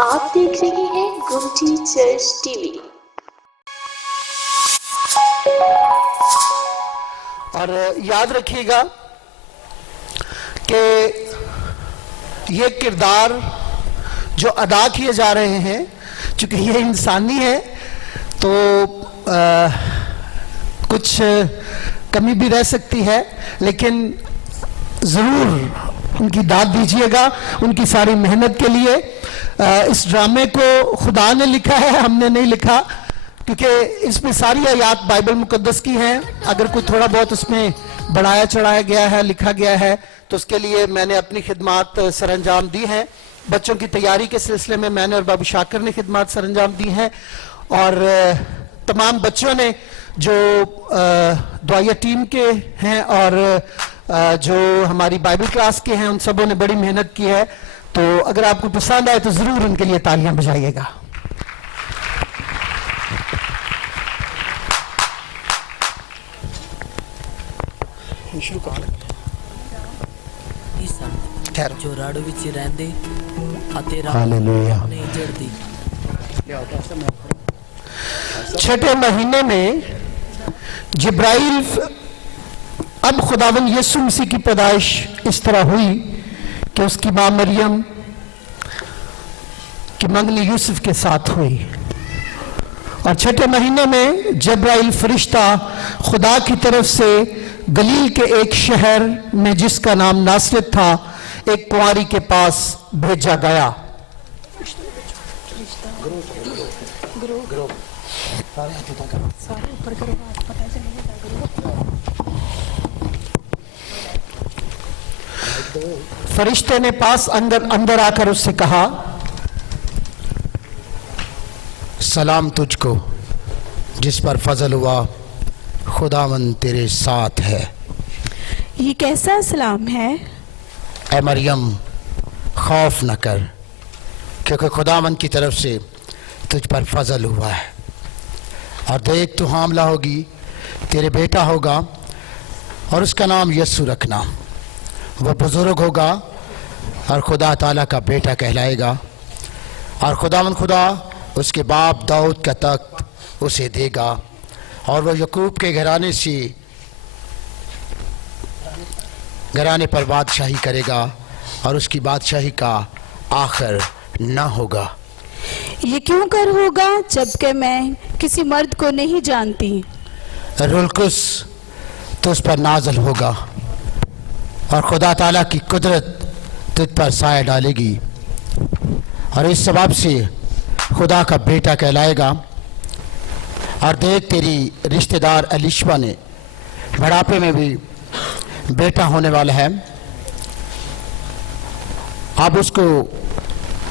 آپ دیکھ رہے ہیں گمٹی چرچ ٹی وی۔ اور یاد رکھیے گا کہ یہ کردار جو ادا کیے جا رہے ہیں، چونکہ یہ انسانی ہے تو کچھ کمی بھی رہ سکتی ہے، لیکن ضرور ان کی داد دیجیے گا ان کی ساری محنت کے لیے۔ اس ڈرامے کو خدا نے لکھا ہے، ہم نے نہیں لکھا، کیونکہ اس میں ساری آیات بائبل مقدس کی ہیں۔ اگر کوئی تھوڑا بہت اس میں بڑھایا چڑھایا گیا ہے، لکھا گیا ہے، تو اس کے لیے میں نے اپنی خدمات سر انجام دی ہیں۔ بچوں کی تیاری کے سلسلے میں میں نے اور بابو شاکر نے خدمات سر انجام دی ہیں، اور تمام بچوں نے جو دعائیہ ٹیم کے ہیں اور جو ہماری بائبل کلاس کے ہیں، ان سبوں نے بڑی محنت کی ہے۔ تو اگر آپ کو پسند آئے تو ضرور ان کے لیے تالیاں بجائیے گا۔ جو راڑو وچ رہندے اتے راہ نہیں جڑدی۔ چھٹے مہینے میں جبرائیل، اب خداوند یسوع مسیح کی پیدائش اس طرح ہوئی کہ اس کی ماں مریم کی منگنی یوسف کے ساتھ ہوئی، اور چھٹے مہینے میں جبرائیل فرشتہ خدا کی طرف سے گلیل کے ایک شہر میں جس کا نام ناصرت تھا، ایک کنواری کے پاس بھیجا گیا۔ فرشتے نے پاس اندر آ کر اس سے کہا، سلام تجھ کو جس پر فضل ہوا، خداوند تیرے ساتھ ہے۔ یہ کیسا سلام ہے؟ اے مریم خوف نہ کر، کیونکہ خداوند کی طرف سے تجھ پر فضل ہوا ہے، اور دیکھ تو حاملہ ہوگی، تیرے بیٹا ہوگا اور اس کا نام یسوع رکھنا۔ وہ بزرگ ہوگا اور خدا تعالیٰ کا بیٹا کہلائے گا، اور خداوند خدا اس کے باپ داؤد کا تخت اسے دے گا، اور وہ یعقوب کے گھرانے پر بادشاہی کرے گا، اور اس کی بادشاہی کا آخر نہ ہوگا۔ یہ کیوں کر ہوگا جبکہ میں کسی مرد کو نہیں جانتی؟ روح القدس تو اس پر نازل ہوگا، اور خدا تعالیٰ کی قدرت تجھ پر سایہ ڈالے گی، اور اس سبب سے خدا کا بیٹا کہلائے گا۔ اور دیکھ تیری رشتہ دار الیشبا نے بڑھاپے میں بھی بیٹا ہونے والا ہے، اب اس کو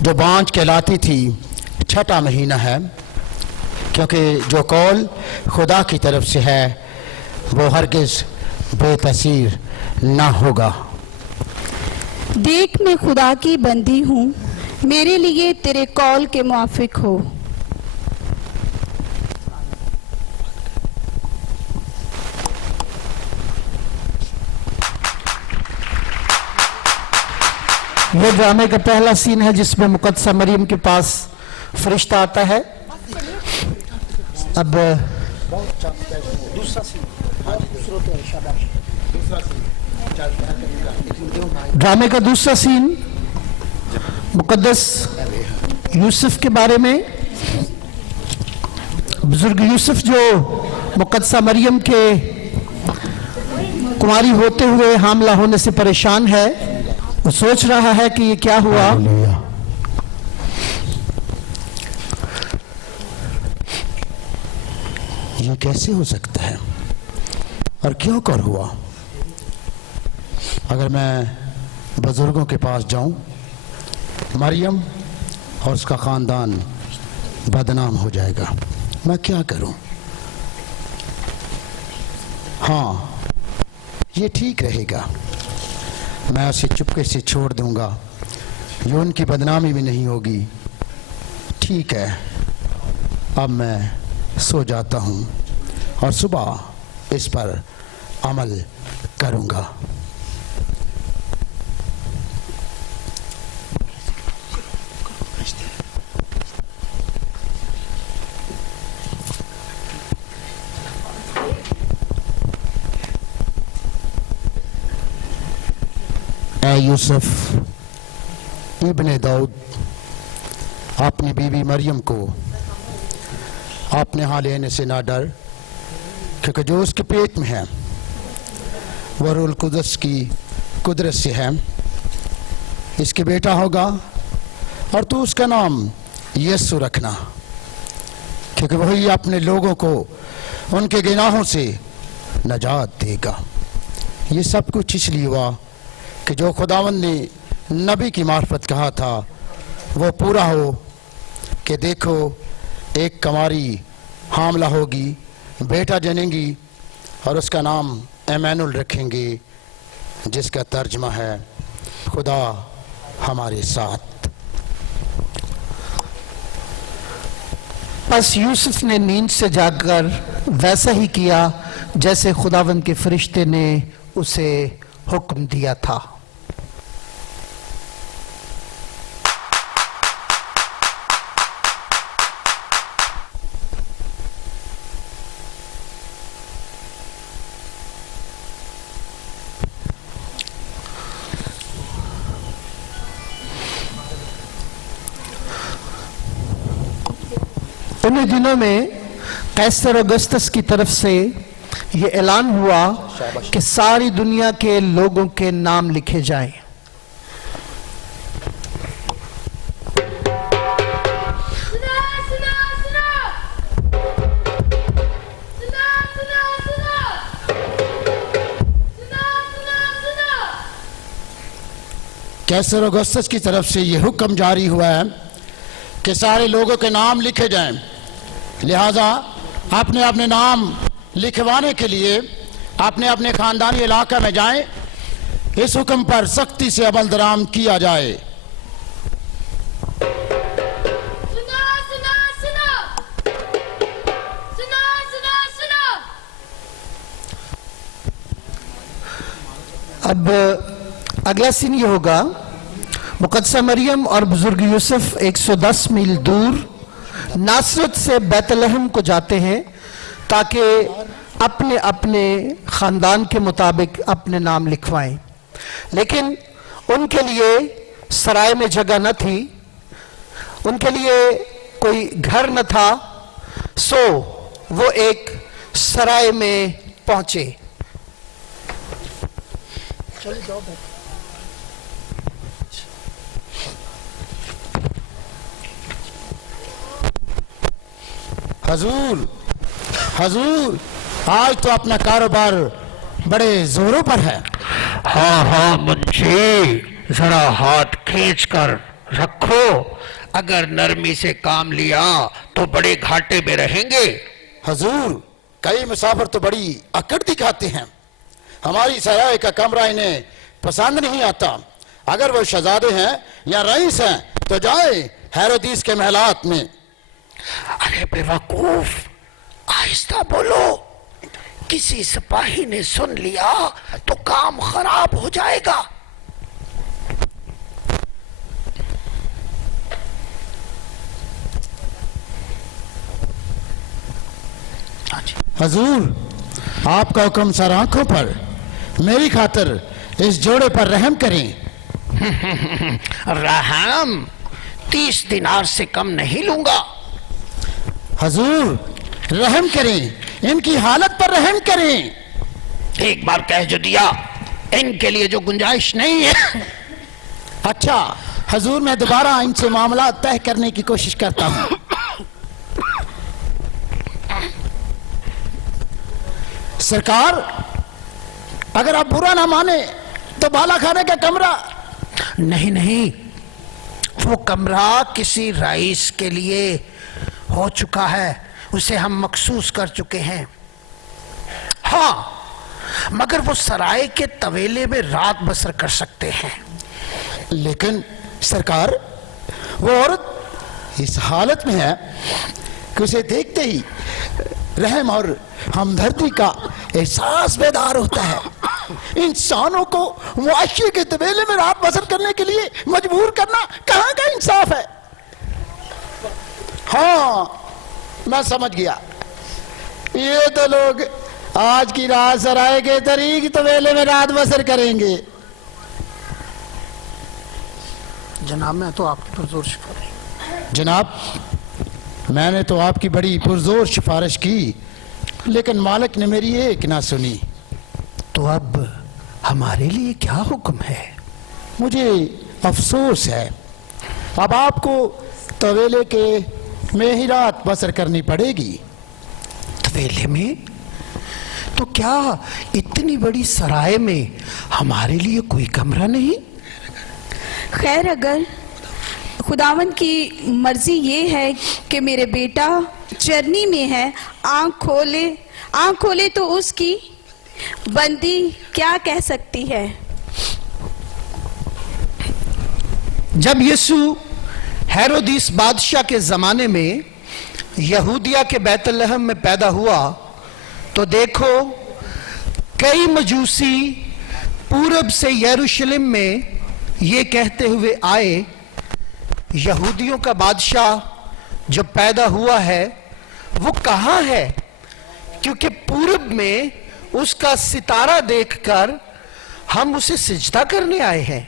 جو بانجھ کہلاتی تھی چھٹا مہینہ ہے، کیونکہ جو قول خدا کی طرف سے ہے وہ ہرگز بے تاثیر نہ ہوگا۔ دیکھ میں خدا کی بندی ہوں، میرے لیے تیرے قول کے موافق ہو۔ یہ ڈرامے کا پہلا سین ہے جس میں مقدسہ مریم کے پاس فرشتہ آتا ہے۔ اب ڈرامے کا دوسرا سین مقدس یوسف کے بارے میں۔ بزرگ یوسف جو مقدسہ مریم کے کنواری ہوتے ہوئے حاملہ ہونے سے پریشان ہے، وہ سوچ رہا ہے کہ یہ کیا ہوا۔ یہ کیسے ہو سکتا ہے اور کیوں کر ہوا؟ اگر میں بزرگوں کے پاس جاؤں، مریم اور اس کا خاندان بدنام ہو جائے گا، میں کیا کروں؟ ہاں، یہ ٹھیک رہے گا، میں اسے چپکے سے چھوڑ دوں گا، یہ ان کی بدنامی بھی نہیں ہوگی۔ ٹھیک ہے، اب میں سو جاتا ہوں اور صبح اس پر عمل کروں گا۔ यूसुफ इब्ने दाऊद अपनी बीवी मरियम को अपने यहाँ लेने से ना डर, क्योंकि जो उसके पेट में है वह रूह कुदस की कुदरत से है। इसके बेटा होगा और तू उसका नाम यीशु रखना, क्योंकि वही अपने लोगों को उनके गुनाहों से नजात देगा। ये सब कुछ इसलिए हुआ कि जो खुदावंद ने नबी की मार्फत कहा था वो पूरा हो कि देखो एक कुंवारी हामला होगी, बेटा जनेंगी और उसका नाम इम्मानुएल रखेंगे, जिसका तर्जमा है खुदा हमारे साथ। बस यूसुफ ने नींद से जागकर वैसा ही किया जैसे खुदावंद के फरिश्ते ने उसे हुक्म दिया था। उन्हीं दिनों में कैसर अगस्तस की तरफ से ये ऐलान हुआ कि सारी दुनिया के लोगों के नाम लिखे जाएं। कैसर अगस्तस की तरफ से ये हुक्म जारी हुआ है कि सारे लोगों के नाम लिखे जाएं, लिहाजा अपने अपने नाम लिखवाने के लिए अपने अपने खानदानी इलाका में जाएं। इस हुक्म पर सख्ती से अमल दरामद किया जाए। अब अगला सीन ये होगा, मुकद्दसा मरियम और बुजुर्ग यूसुफ 110 मील दूर नासरत से बैतलहम को जाते हैं ताकि अपने अपने ख़ानदान के मुताबिक अपने नाम लिखवाएं। लेकिन उनके लिए सराय में जगह न थी, उनके लिए कोई घर न था, सो वो एक सराय में पहुंचे। हजूर, हजूर, आज तो अपना कारोबार बड़े जोरों पर है। हाँ हाँ मुंशी, जरा हाथ खींच कर रखो, अगर नरमी से काम लिया तो बड़े घाटे में रहेंगे। हजूर, कई मुसाफिर तो बड़ी अकड़ दिखाते हैं, हमारी सराय का कमरा इन्हें पसंद नहीं आता। अगर वो शहजादे हैं या रईस हैं तो जाए हेरोदीस के महलात में। अरे बेवकूफ, आहिस्ता बोलो, किसी सिपाही ने सुन लिया तो काम खराब हो जाएगा। हजूर, आपका हुक्म सर आंखों पर, मेरी खातिर इस जोड़े पर रहम करें। रहम 30 दिनार से कम नहीं लूंगा। हजूर, रहम करें, इनकी हालत पर रहम करें। एक बार कह जो दिया, इनके लिए जो गुंजाइश नहीं है। अच्छा हजूर, मैं दोबारा इनसे मामला तय करने की कोशिश करता हूं। सरकार, अगर आप बुरा ना माने तो बाला खाने का कमरा। नहीं नहीं, वो कमरा किसी रईस के लिए हो चुका है, उसे हम मखसूस कर चुके हैं। हाँ, मगर वो सराय के तवेले में रात बसर कर सकते हैं। लेकिन सरकार, वो औरत इस हालत में है कि उसे देखते ही रहम और हमदर्दी का एहसास बेदार होता है। इंसानों को मुआशरे के तवेले में रात बसर करने के लिए मजबूर करना कहाँ का इंसाफ है। हाँ, मैं समझ गया, ये तो लोग आज की रात सराय के तरीक तवेले में रात बसर करेंगे। जनाब मैं तो आपकी पुरजोर सिफारिश जनाब, मैंने तो आपकी बड़ी पुरजोर सिफारिश की, लेकिन मालिक ने मेरी एक ना सुनी। तो अब हमारे लिए क्या हुक्म है? मुझे अफसोस है, अब आपको तवेले के में ही रात बसर करनी पड़ेगी। तवेले में? तो क्या इतनी बड़ी सराय में हमारे लिए कोई कमरा नहीं? खैर, अगर खुदावंद की मर्जी ये है कि मेरे बेटा चरनी में है, आंख खोले तो उसकी बंदी क्या कह सकती है? जब यीशु हेरोदिस बादशाह के ज़माने में यहूदिया के बैतलहम में पैदा हुआ तो देखो, कई मजूसी पूरब से यरूशलेम में ये कहते हुए आए, यहूदियों का बादशाह जो पैदा हुआ है वो कहाँ है, क्योंकि पूरब में उसका सितारा देखकर हम उसे सिजदा करने आए हैं।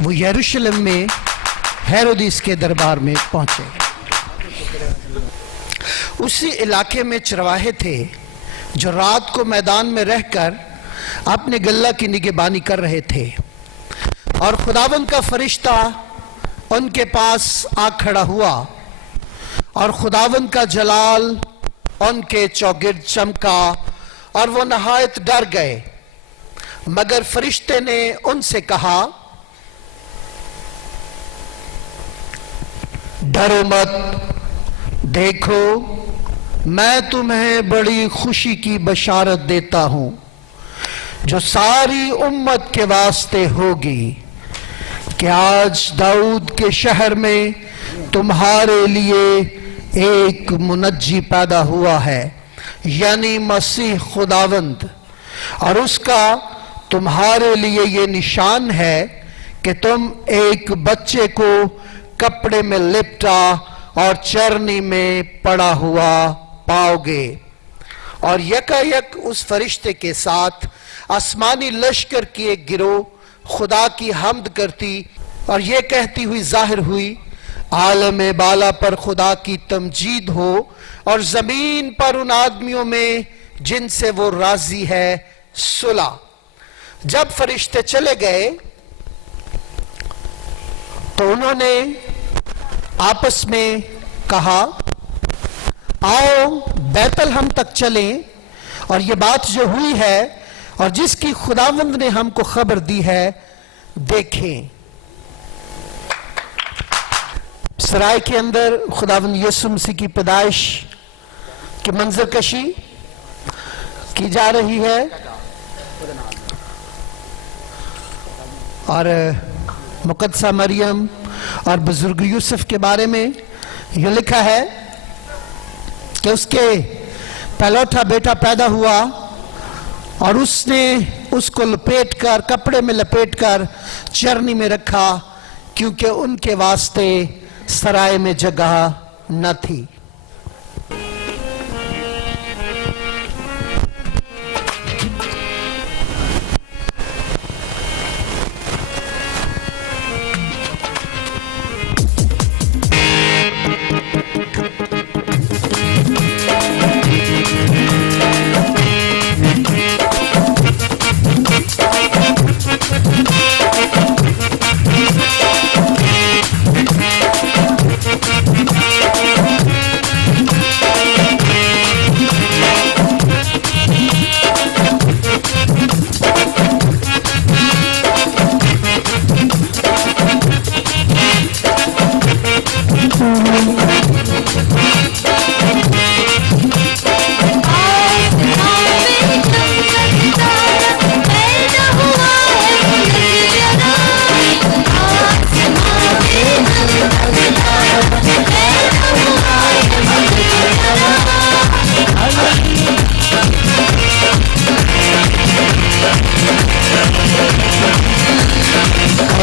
वो यरूशलेम में हेरोदिस के दरबार में पहुंचे। उसी इलाके में चरवाहे थे जो रात को मैदान में रहकर अपने गल्ला की निगहबानी कर रहे थे, और खुदावंद का फरिश्ता उनके पास आ खड़ा हुआ और खुदावंद का जलाल उनके चौगिर्द चमका और वो नहायत डर गए। मगर फरिश्ते ने उनसे कहा, डरो मत, देखो मैं तुम्हें बड़ी खुशी की बशारत देता हूं जो सारी उम्मत के वास्ते होगी, कि आज दाऊद के शहर में तुम्हारे लिए एक मुनज्जी पैदा हुआ है, यानी मसीह खुदावंद, और उसका तुम्हारे लिए ये निशान है कि तुम एक बच्चे को कपड़े में लिपटा और चरनी में पड़ा हुआ पाओगे। और यकायक उस फरिश्ते के साथ आसमानी लश्कर की एक गिरोह खुदा की हम्द करती और ये कहती हुई जाहिर हुई, आलम बाला पर खुदा की तमजीद हो और जमीन पर उन आदमियों में जिनसे वो राजी है सुला। जब फरिश्ते चले गए तो उन्होंने आपस में कहा, आओ बैतलहम तक चलें और ये बात जो हुई है और जिसकी खुदावंद ने हमको खबर दी है देखें। सराय के अंदर खुदावंद यीशु मसीह की पैदाइश की मंजर कशी की जा रही है और मुकद्दसा मरियम और बुजुर्ग यूसुफ के बारे में यह लिखा है कि उसके पहलौठा बेटा पैदा हुआ और उसने उसको लपेटकर, कपड़े में लपेटकर चरनी में रखा, क्योंकि उनके वास्ते सराय में जगह न थी।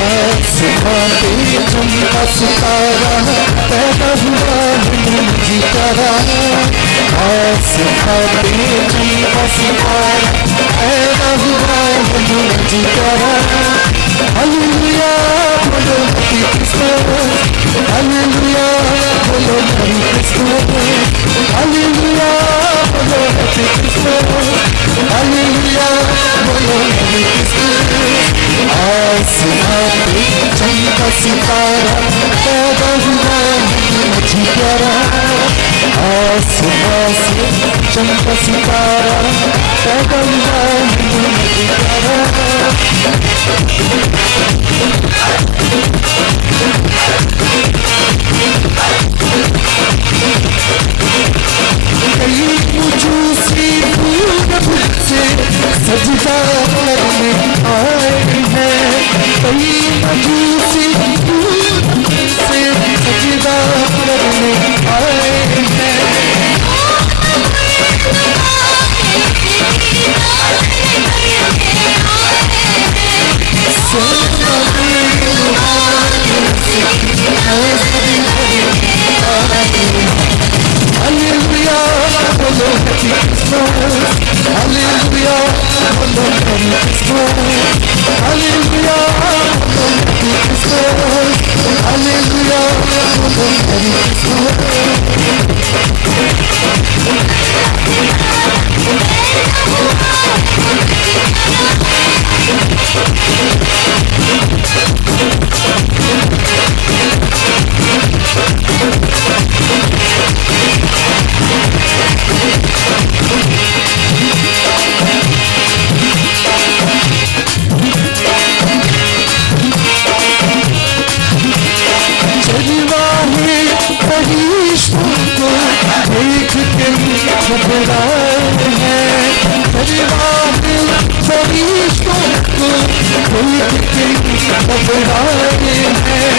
आसमां पे चमका सितारा पैदा हुआ है जी प्यारा आसमां पे चमका सितारा पैदा हुआ है जी प्यारा हालेलुया बोलो हैप्पी क्रिसमस हालेलुया बोलो मैरी क्रिसमस हालेलुया बोलो हैप्पी क्रिसमस हालेलुया बोलो मैरी क्रिसमस आसमां पे चमका सितारा पैदा हुआ है जी प्यारा आसमां से चमका सितारा पैदा हुआ है जी प्यारा कई मुझसे फूल से सजदा करने आए हैं कई मुझसे फूल से सजदा करने आए हैं Hallelujah, बोलो हैप्पी क्रिसमस हालेलुया बोलो मैरी क्रिसमस हालेलुया बोलो हैप्पी क्रिसमस हालेलुया बोलो मैरी क्रिसमस फरिश्तों को देख के घबराए हैं फरिश्तों को देख के घबराए हैं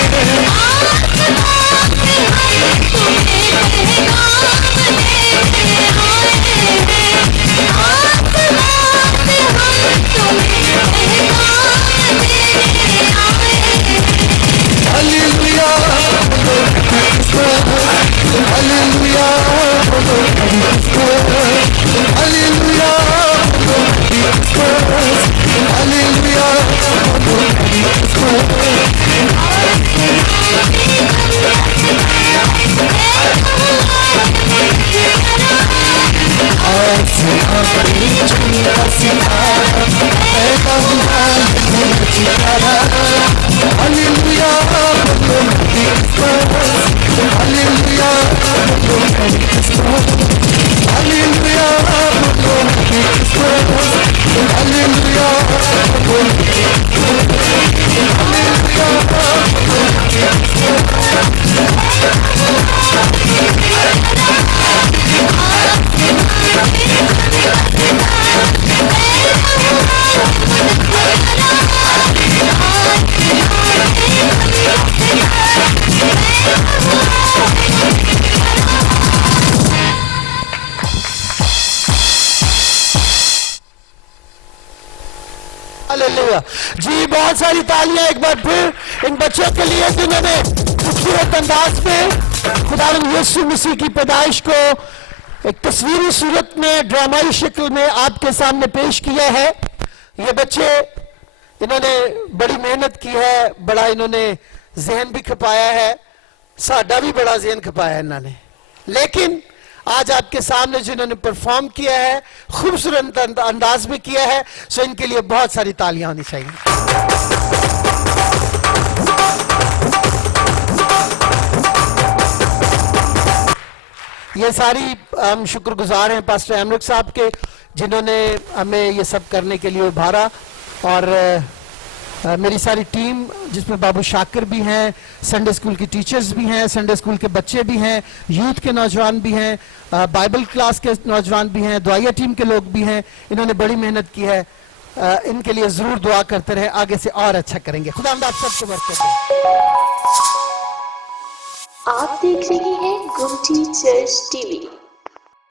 हालेलुया बोलो हैप्पी क्रिसमस हालेलुया बोलो मैरी क्रिसमस हालेलुया बोलो हैप्पी क्रिसमस हालेलुया बोलो मैरी क्रिसमस आसमां पे चमका सितारा पैदा हुआ है जी प्यारा हालेलुया बोलो हैप्पी क्रिसमस हालेलुया बोलो मैरी क्रिसमस हालेलुया बोलो हैप्पी क्रिसमस हालेलुया बोलो हालेलुया बोलो हालेलुया जी बहुत सारी तालियां एक बार फिर इन बच्चों के लिए जिन्होंने खूबसूरत अंदाज में खुदावंद यीशु मसीह की पैदाइश को एक तस्वीरी सूरत में ड्रामाई शक्ल में आपके सामने पेश किया है। ये बच्चे इन्होंने बड़ी मेहनत की है बड़ा इन्होंने जहन भी खपाया है साडा भी बड़ा जहन खपाया इन्होंने लेकिन आज आपके सामने जिन्होंने परफॉर्म किया है खूबसूरत अंदाज में किया है सो इनके लिए बहुत सारी तालियां होनी चाहिए। ये सारी हम शुक्रगुजार हैं पास्टर एमरुख साहब के जिन्होंने हमें ये सब करने के लिए उभारा और मेरी सारी टीम जिसमें बाबू शाकिर भी हैं संडे स्कूल की टीचर्स भी हैं संडे स्कूल के बच्चे भी हैं यूथ के नौजवान भी हैं बाइबल क्लास के नौजवान भी हैं दुआया टीम के लोग भी हैं इन्होंने बड़ी मेहनत की है इनके लिए जरूर दुआ करते रहे आगे से और अच्छा करेंगे खुदा आप सबको बरकत दे। आप देख रहे हैं गोमती चर्च टीवी।